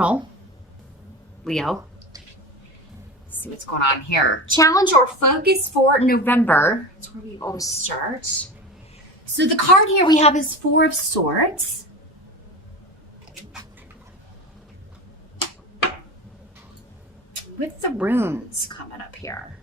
general, Leo, let's see what's going on here. Challenge or focus for November. That's where we always start. So the card here we have is Four of Swords. With the runes coming up here.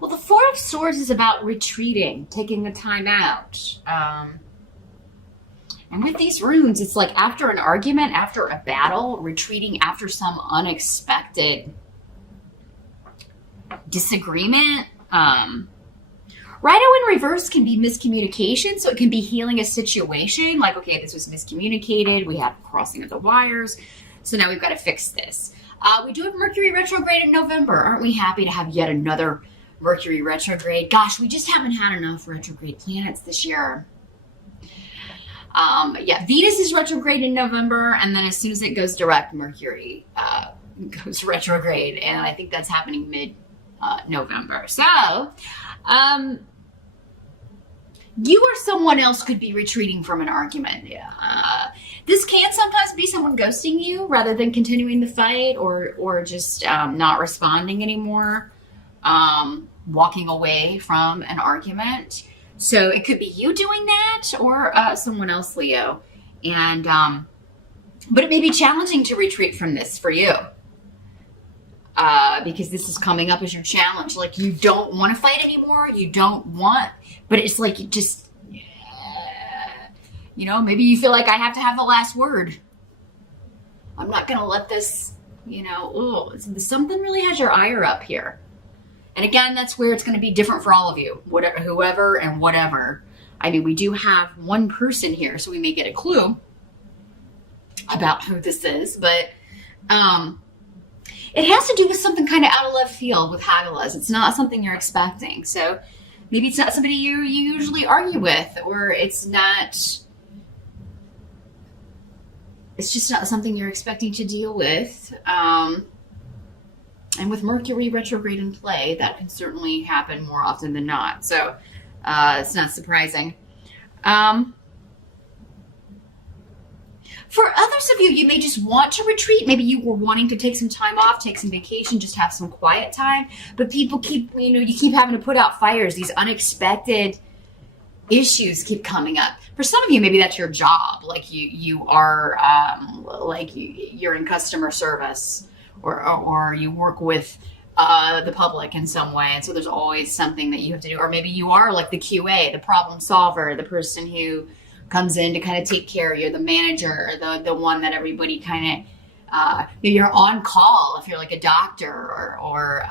Well, the Four of Swords is about retreating, taking a time out. And with these runes, it's like after an argument, after a battle, retreating after some unexpected disagreement. Rhino in reverse can be miscommunication, so it can be healing a situation. Like, okay, this was miscommunicated. We have crossing of the wires. So now we've got to fix this. We do have Mercury retrograde in November. Aren't we happy to have yet another Mercury retrograde? Gosh, we just haven't had enough retrograde planets this year. Yeah, Venus is retrograde in November, and then as soon as it goes direct, Mercury goes retrograde, and I think that's happening mid-November. So, you or someone else could be retreating from an argument. This can sometimes be someone ghosting you rather than continuing the fight, or just not responding anymore, walking away from an argument. So it could be you doing that or someone else, Leo. And but it may be challenging to retreat from this for you. Because this is coming up as your challenge. Like, you don't want to fight anymore. You don't want, but it's like you just, maybe you feel like I have to have the last word. I'm not going to let this, something really has your ire up here. And again, that's where it's going to be different for all of you, whoever and whatever. I mean, we do have one person here, so we may get a clue about who this is, but it has to do with something kind of out of left field with Hagalaz. It's not something you're expecting. So maybe it's not somebody you usually argue with, or it's just not something you're expecting to deal with. And with Mercury retrograde in play, that can certainly happen more often than not. So it's not surprising. For others of you, you may just want to retreat. Maybe you were wanting to take some time off, take some vacation, just have some quiet time. But people keep, you keep having to put out fires. These unexpected issues keep coming up. For some of you, maybe that's your job. Like you are, you're in customer service. Or you work with the public in some way, and so there's always something that you have to do. Or maybe you are like the QA, the problem solver, the person who comes in to kind of take care of you, the manager, the one that everybody kind of, you're on call if you're like a doctor or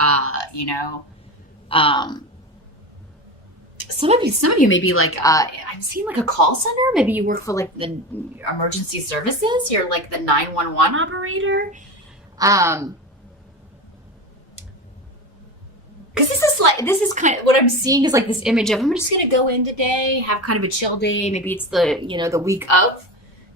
some of you may be like, I'm seeing like a call center. Maybe you work for like the emergency services. You're like the 911 operator. Because this is kind of what I'm seeing is like this image of, I'm just going to go in today, have kind of a chill day. Maybe it's the week of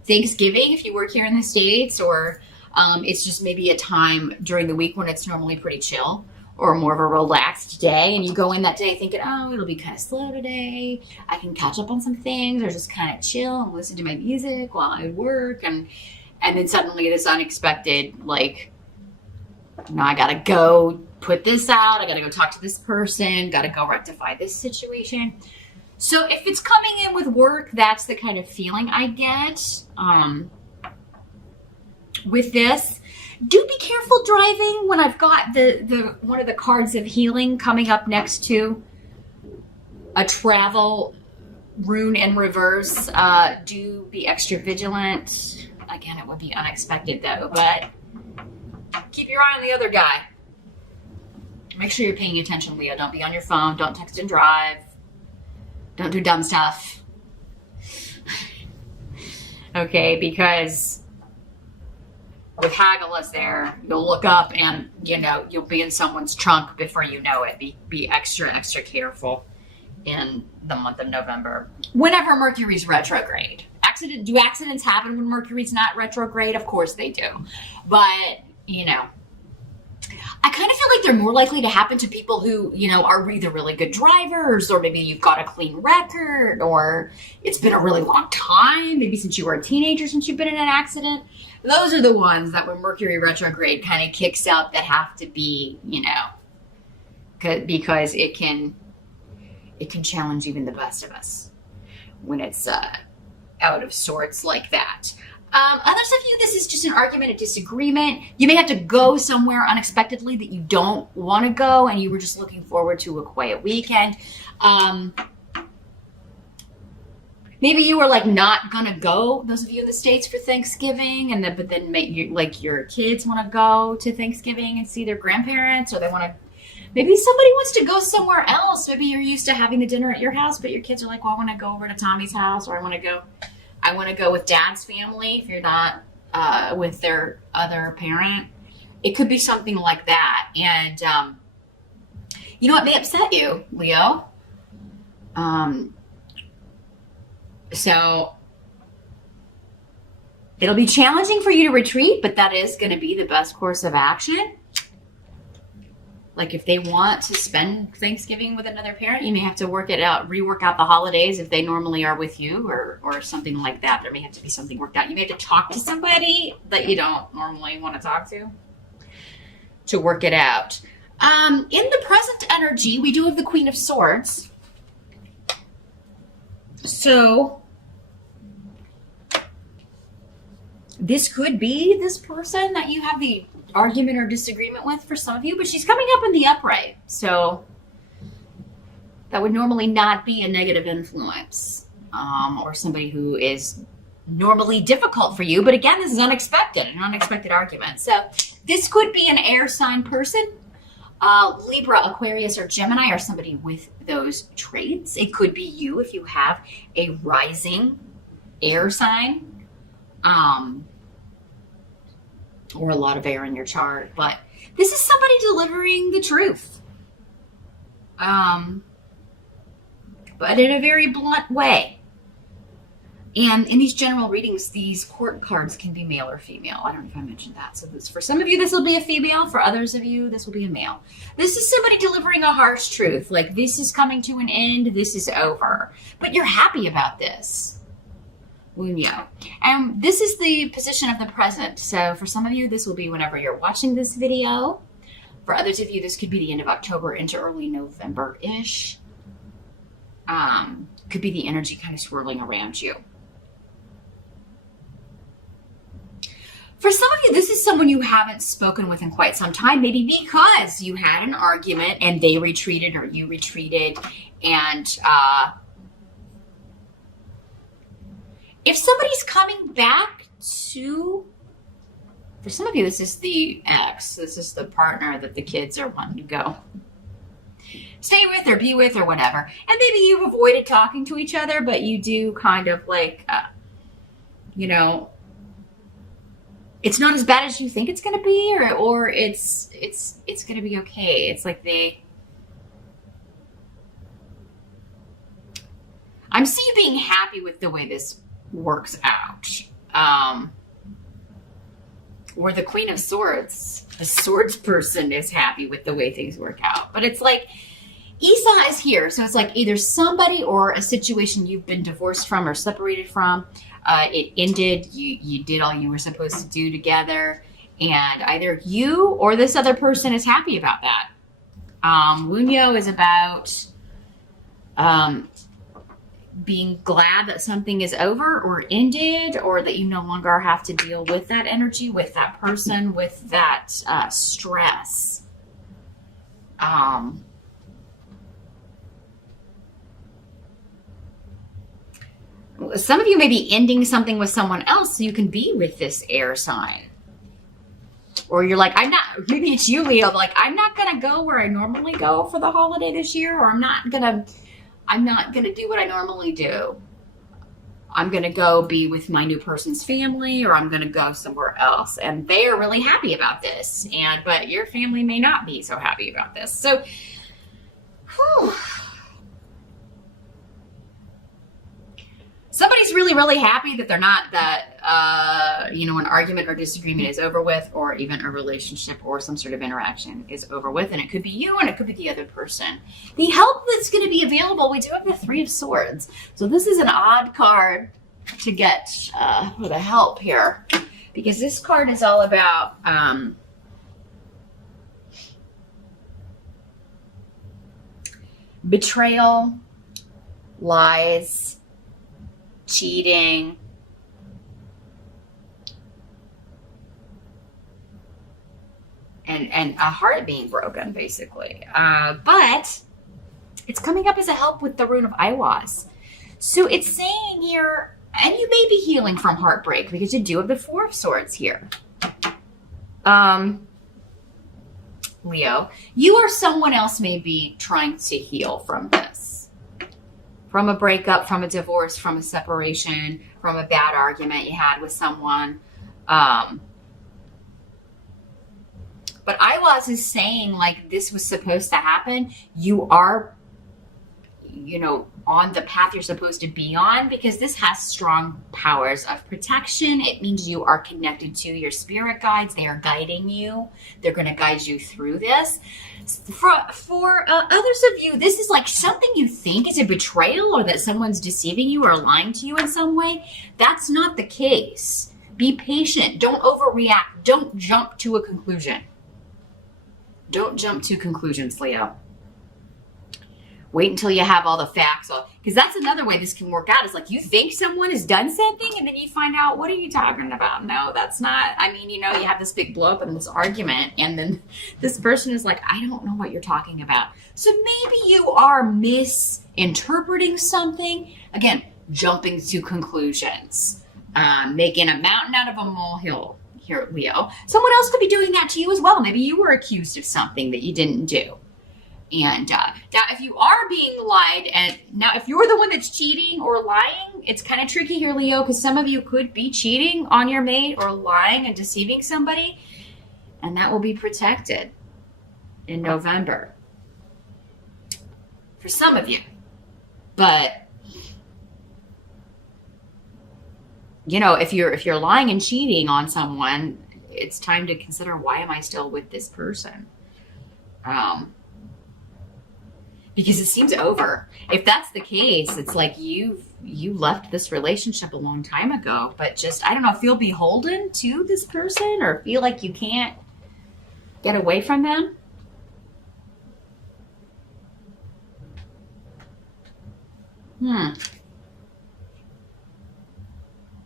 Thanksgiving if you work here in the States, or it's just maybe a time during the week when it's normally pretty chill or more of a relaxed day. And you go in that day thinking, oh, it'll be kind of slow today. I can catch up on some things or just kind of chill and listen to my music while I work. And then suddenly this unexpected, I got to go put this out. I got to go talk to this person. Got to go rectify this situation. So if it's coming in with work, that's the kind of feeling I get with this. Do be careful driving when I've got the one of the cards of healing coming up next to a travel rune in reverse. Do be extra vigilant. Again, it would be unexpected though, but keep your eye on the other guy. Make sure you're paying attention, Leo. Don't be on your phone. Don't text and drive. Don't do dumb stuff. Okay, because with Hagalaz there, you'll look up and, you'll be in someone's trunk before you know it. Be extra, extra careful in the month of November. Whenever Mercury's retrograde. Do accidents happen when Mercury's not retrograde? Of course they do. But you know, I kind of feel like they're more likely to happen to people who, are either really good drivers, or maybe you've got a clean record, or it's been a really long time, maybe since you were a teenager, since you've been in an accident. Those are the ones that when Mercury retrograde kind of kicks out that have to be, because it can challenge even the best of us when it's out of sorts like that. Others of you, this is just an argument, a disagreement. You may have to go somewhere unexpectedly that you don't want to go, and you were just looking forward to a quiet weekend. Maybe you were like not gonna go. Those of you in the States for Thanksgiving, but then your kids want to go to Thanksgiving and see their grandparents, or they want to. Maybe somebody wants to go somewhere else. Maybe you're used to having the dinner at your house, but your kids are like, well, I want to go over to Tommy's house, or I want to go with Dad's family if you're not with their other parent. It could be something like that. And, it may upset you, Leo. So it'll be challenging for you to retreat, but that is going to be the best course of action. Like if they want to spend Thanksgiving with another parent, you may have to rework out the holidays if they normally are with you, or something like that. There may have to be something worked out. You may have to talk to somebody that you don't normally want to talk to work it out. In the present energy, we do have the Queen of Swords. So this could be this person that you have the argument or disagreement with for some of you, but she's coming up in the upright. So that would normally not be a negative influence, or somebody who is normally difficult for you. But again, this is an unexpected argument. So this could be an air sign person. Libra, Aquarius, or Gemini, or somebody with those traits. It could be you if you have a rising air sign, or a lot of air in your chart. But this is somebody delivering the truth, but in a very blunt way. And in these general readings, these court cards can be male or female. I don't know if I mentioned that. So for some of you, this will be a female. For others of you, this will be a male. This is somebody delivering a harsh truth. Like, this is coming to an end. This is over. But you're happy about this. Wunyo. And this is the position of the present. So for some of you, this will be whenever you're watching this video. For others of you, this could be the end of October into early November-ish. Could be the energy kind of swirling around you. For some of you, this is someone you haven't spoken with in quite some time, maybe because you had an argument and they retreated or you retreated. And if somebody's coming back for some of you, this is the ex. This is the partner that the kids are wanting to go stay with or be with or whatever. And maybe you've avoided talking to each other, but you do kind of like, it's not as bad as you think it's going to be, or it's going to be okay. It's like I'm seeing you being happy with the way this works out. Or the Queen of Swords, the swords person, is happy with the way things work out. But it's like, Isa is here. So it's like either somebody or a situation you've been divorced from or separated from. It ended. You did all you were supposed to do together. And either you or this other person is happy about that. Wunyo is about being glad that something is over or ended, or that you no longer have to deal with that energy, with that person, with that stress. Some of you may be ending something with someone else so you can be with this air sign. Or you're like, maybe it's you, Leo, like, I'm not going to go where I normally go for the holiday this year, or I'm not going to do what I normally do. I'm going to go be with my new person's family, or I'm going to go somewhere else. And they are really happy about this. But your family may not be so happy about this. So, Somebody's really, really happy that they're not that, an argument or disagreement is over with, or even a relationship or some sort of interaction is over with. And it could be you and it could be the other person. The help that's going to be available, we do have the Three of Swords. So this is an odd card to get for the help here, because this card is all about betrayal, lies, cheating, and a heart being broken, basically. But it's coming up as a help with the rune of Aiwass. So it's saying here, and you may be healing from heartbreak because you do have the Four of Swords here. Leo, you or someone else may be trying to heal from this. From a breakup, from a divorce, from a separation, from a bad argument you had with someone. But Aiwass is saying, like, this was supposed to happen. You are, on the path you're supposed to be on, because this has strong powers of protection. It means you are connected to your spirit guides. They are guiding you. They're going to guide you through this. For others of you, this is like something you think is a betrayal, or that someone's deceiving you or lying to you in some way. That's not the case. Be patient. Don't overreact. Don't jump to a conclusion. Don't jump to conclusions, Leo. Wait until you have all the facts. Because that's another way this can work out. Is like you think someone has done something and then you find out, what are you talking about? No, that's not. I mean, you have this big blow up in this argument, and then this person is like, I don't know what you're talking about. So maybe you are misinterpreting something. Again, jumping to conclusions. Making a mountain out of a molehill here, Leo. Someone else could be doing that to you as well. Maybe you were accused of something that you didn't do. And now if you are being lied at, now if you're the one that's cheating or lying, it's kind of tricky here, Leo, because some of you could be cheating on your mate or lying and deceiving somebody, and that will be protected in November for some of you. But if you're lying and cheating on someone, it's time to consider, why am I still with this person? Because it seems over. If that's the case, it's like you left this relationship a long time ago, but just, I don't know, feel beholden to this person, or feel like you can't get away from them.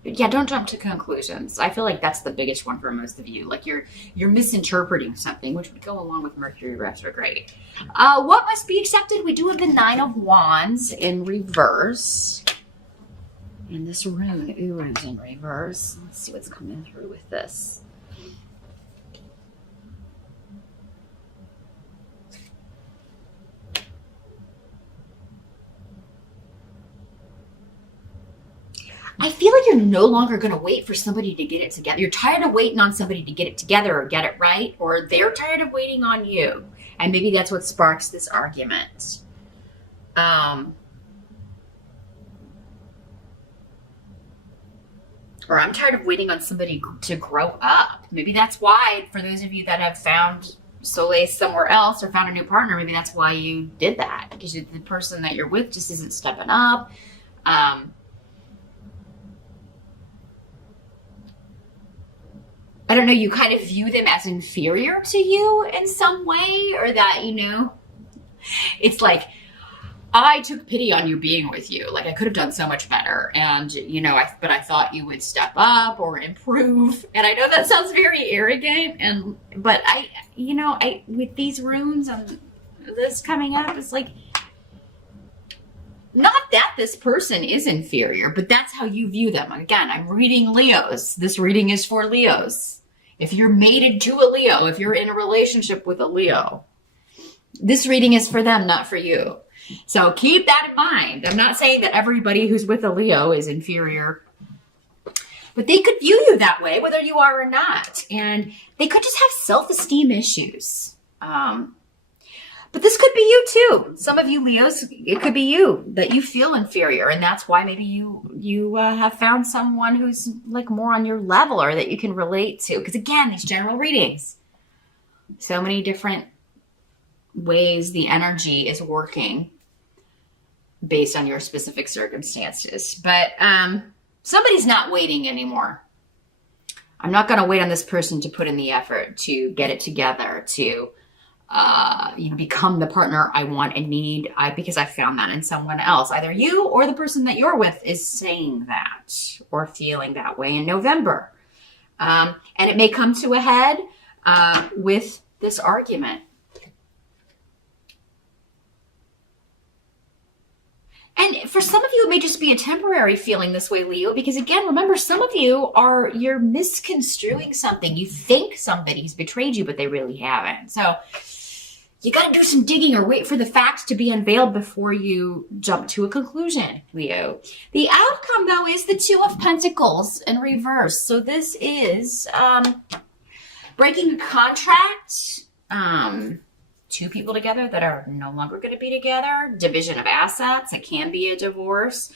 But yeah, don't jump to conclusions. I feel like that's the biggest one for most of you. Like you're misinterpreting something, which would go along with Mercury retrograde. What must be accepted? We do have the Nine of Wands in reverse. And this rune is in reverse. Let's see what's coming through with this. I feel like you're no longer going to wait for somebody to get it together. You're tired of waiting on somebody to get it together or get it right, or they're tired of waiting on you. And maybe that's what sparks this argument. Or I'm tired of waiting on somebody to grow up. Maybe that's why, for those of you that have found solace somewhere else or found a new partner, maybe that's why you did that. Because the person that you're with just isn't stepping up. I don't know, you kind of view them as inferior to you in some way, or that, it's like, I took pity on you being with you. Like, I could have done so much better. And, but I thought you would step up or improve. And I know that sounds very arrogant. But with these runes and this coming up, it's like, not that this person is inferior, but that's how you view them. Again, I'm reading Leos. This reading is for Leos. If you're mated to a Leo, if you're in a relationship with a Leo, this reading is for them, not for you. So keep that in mind. I'm not saying that everybody who's with a Leo is inferior, but they could view you that way, whether you are or not. And they could just have self-esteem issues. But this could be you too. Some of you Leos, it could be you that you feel inferior, and that's why maybe you have found someone who's like more on your level or that you can relate to. Because again, these general readings, so many different ways the energy is working based on your specific circumstances. But somebody's not waiting anymore. I'm not going to wait on this person to put in the effort to get it together, to become the partner I want and need, because I found that in someone else. Either you or the person that you're with is saying that or feeling that way in November. And it may come to a head with this argument. And for some of you, it may just be a temporary feeling this way, Leo, because again, remember, some of you you're misconstruing something. You think somebody's betrayed you, but they really haven't. So you got to do some digging or wait for the facts to be unveiled before you jump to a conclusion, Leo. The outcome, though, is the Two of Pentacles in reverse. So this is breaking a contract, two people together that are no longer going to be together, division of assets. It can be a divorce.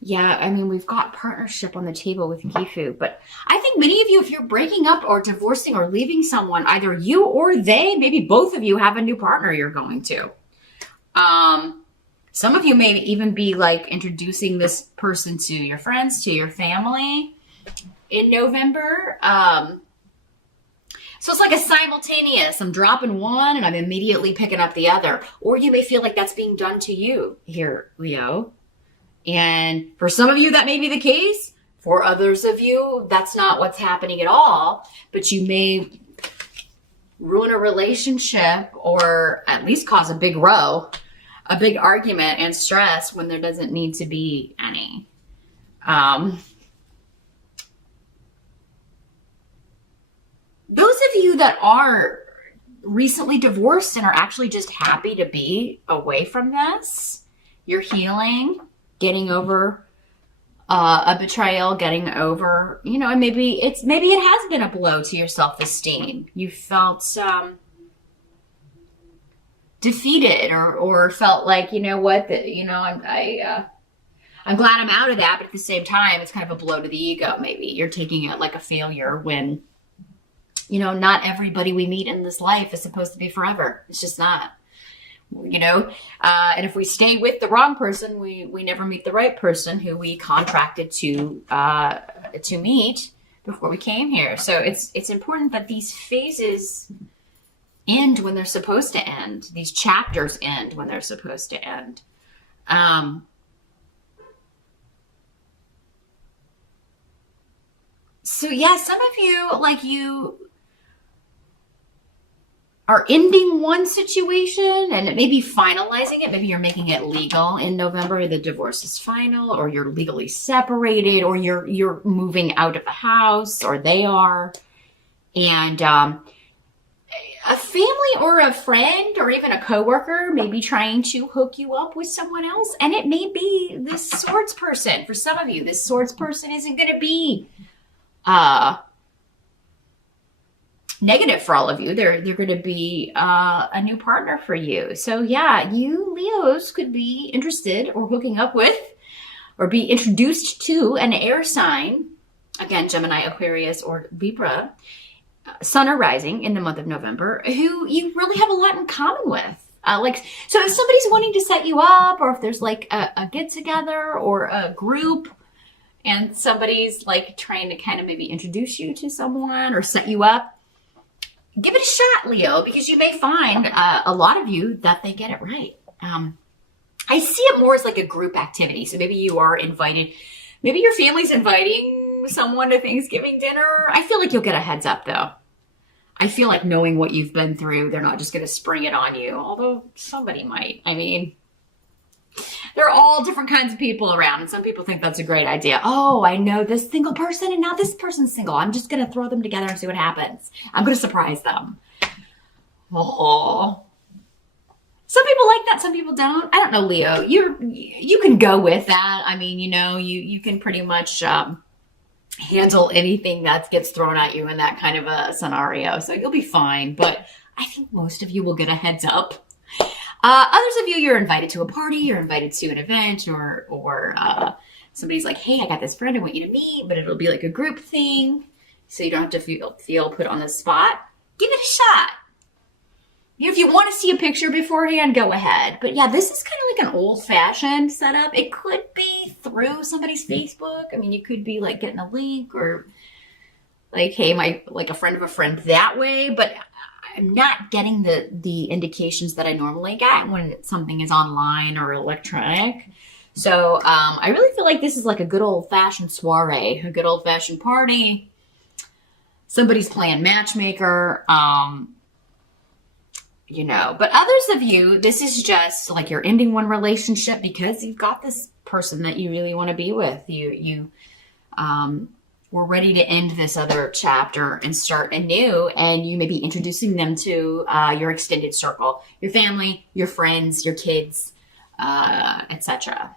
Yeah, I mean, we've got partnership on the table with Gifu, but I think many of you, if you're breaking up or divorcing or leaving someone, either you or they, maybe both of you have a new partner you're going to. Some of you may even be like introducing this person to your friends, to your family in November. So it's like a simultaneous, I'm dropping one and I'm immediately picking up the other. Or you may feel like that's being done to you here, Leo. And for some of you, that may be the case. For others of you, that's not what's happening at all. But you may ruin a relationship or at least cause a big row, a big argument and stress when there doesn't need to be any. Those of you that are recently divorced and are actually just happy to be away from this, you're healing, getting over a betrayal, getting over, and maybe it has been a blow to your self-esteem. You felt defeated or felt like, I'm glad I'm out of that, but at the same time, it's kind of a blow to the ego. Maybe you're taking it like a failure when, not everybody we meet in this life is supposed to be forever. It's just not. And if we stay with the wrong person, we never meet the right person who we contracted to meet before we came here. So it's important that these phases end when they're supposed to end. These chapters end when they're supposed to end. So yeah, some of you, are ending one situation and maybe finalizing it. Maybe you're making it legal in November. The divorce is final, or you're legally separated, or you're moving out of the house, or they are. And a family or a friend or even a coworker may be trying to hook you up with someone else. And it may be this swords person. For some of you, this swords person isn't going to be negative for all of you. They're going to be a new partner for you. So yeah, you Leos could be interested or hooking up with or be introduced to an air sign. Again, Gemini, Aquarius, or Libra, sun or rising in the month of November, who you really have a lot in common with. So if somebody's wanting to set you up, or if there's like a get together or a group and somebody's like trying to kind of maybe introduce you to someone or set you up, give it a shot, Leo, because you may find a lot of you that they get it right. I see it more as like a group activity. So maybe you are invited, maybe your family's inviting someone to Thanksgiving dinner. I feel like you'll get a heads up though. I feel like knowing what you've been through, they're not just going to spring it on you, although somebody might. I mean, there are all different kinds of people around, and some people think that's a great idea. Oh, I know this single person, and now this person's single. I'm just going to throw them together and see what happens. I'm going to surprise them. Oh. Some people like that, some people don't. I don't know, Leo. You can go with that. I mean, you can pretty much handle anything that gets thrown at you in that kind of a scenario. So you'll be fine. But I think most of you will get a heads up. Others of you, you're invited to a party, you're invited to an event, or somebody's like, hey, I got this friend I want you to meet, but it'll be like a group thing. So you don't have to feel put on the spot. Give it a shot. If you want to see a picture beforehand, go ahead. But yeah, this is kind of like an old-fashioned setup. It could be through somebody's Facebook. I mean, you could be like getting a link or like, hey, like a friend of a friend that way. But I'm not getting the indications that I normally get when something is online or electronic. So I really feel like this is like a good old-fashioned soiree, a good old-fashioned party. Somebody's playing matchmaker. You know, but others of you, this is just like you're ending one relationship because you've got this person that you really want to be with. You were ready to end this other chapter and start anew, and you may be introducing them to your extended circle, your family, your friends, your kids, etc.